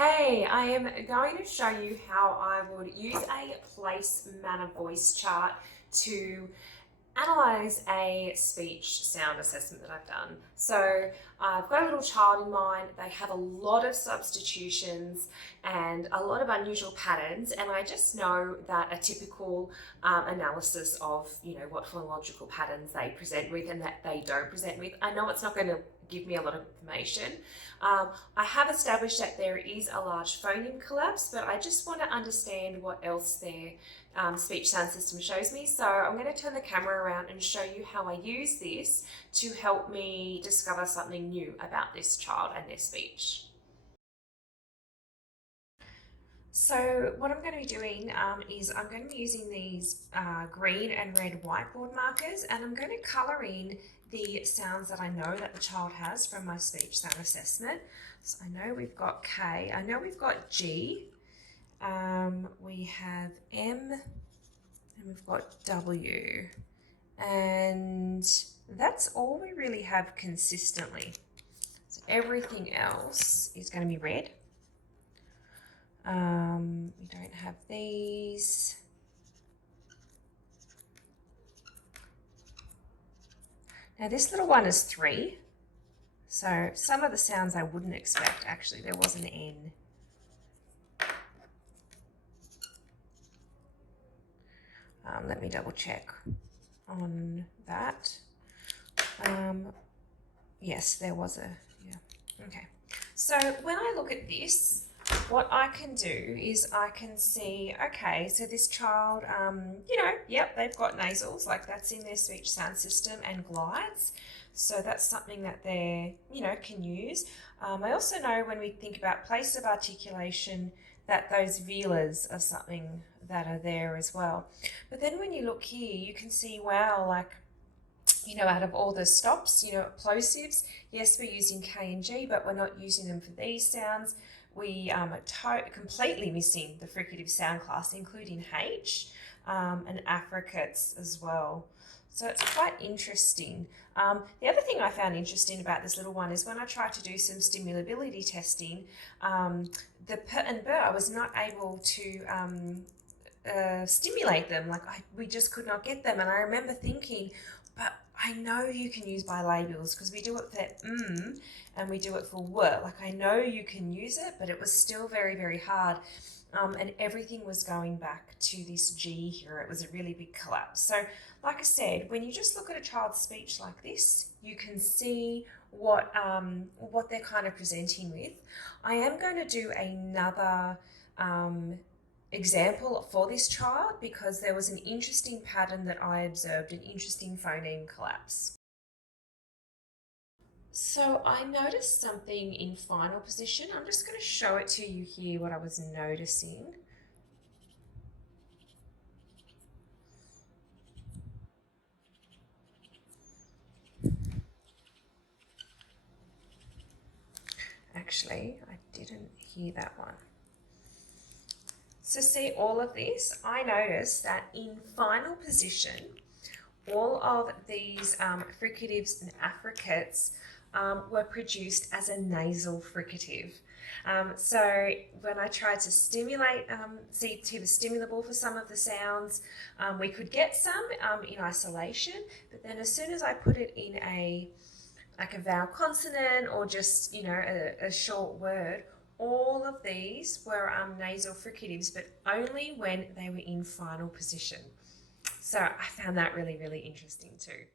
Hey, I am going to show you how I would use a place, manner, voice chart to analyze a speech sound assessment that I've done. So I've got a little child in mind. They have a lot of substitutions and a lot of unusual patterns, and I just know that a typical analysis of what phonological patterns they present with and that they don't present with, I know it's not going to give me a lot of information. I have established that there is a large phoneme collapse, but I just want to understand what else their speech sound system shows me. So I'm going to turn the camera around and show you how I use this to help me discover something new about this child and their speech. So what I'm going to be doing is I'm going to be using these green and red whiteboard markers, and I'm going to colour in the sounds that I know that the child has from my speech sound assessment. So I know we've got K, I know we've got G, we have M, and we've got W, and that's all we really have consistently. So everything else is going to be red. We don't have these. Now this little one is 3. So some of the sounds I wouldn't expect. Actually, there was an N. Let me double check on that. Yes, there was a, yeah. Okay. So when I look at this, what I can do is I can see, okay, so this child, yep, they've got nasals, like that's in their speech sound system, and glides. So that's something that they, can use. I also know when we think about place of articulation that those velars are something that are there as well. But then when you look here, you can see, wow, like, out of all the stops, plosives, yes, we're using K and G, but we're not using them for these sounds. We are completely missing the fricative sound class, including H, and affricates as well. So it's quite interesting. The other thing I found interesting about this little one is when I tried to do some stimulability testing, the P and B, I was not able to stimulate them. Like we just could not get them. And I remember thinking, but I know you can use bilabials because we do it for and we do it for w. Like I know you can use it, but it was still very, very hard. And everything was going back to this G here. It was a really big collapse. So like I said, when you just look at a child's speech like this, you can see what they're kind of presenting with. I am going to do another example for this child because there was an interesting pattern that I observed, an interesting phoneme collapse. So I noticed something in final position. I'm just going to show it to you here, what I was noticing. Actually, I didn't hear that one. So see all of this, I noticed that in final position, all of these fricatives and affricates were produced as a nasal fricative. So when I tried to stimulate, see the stimulable for some of the sounds, we could get some in isolation, but then as soon as I put it in like a vowel consonant or just, a short word, all of these were nasal fricatives, but only when they were in final position. So I found that really, really interesting too.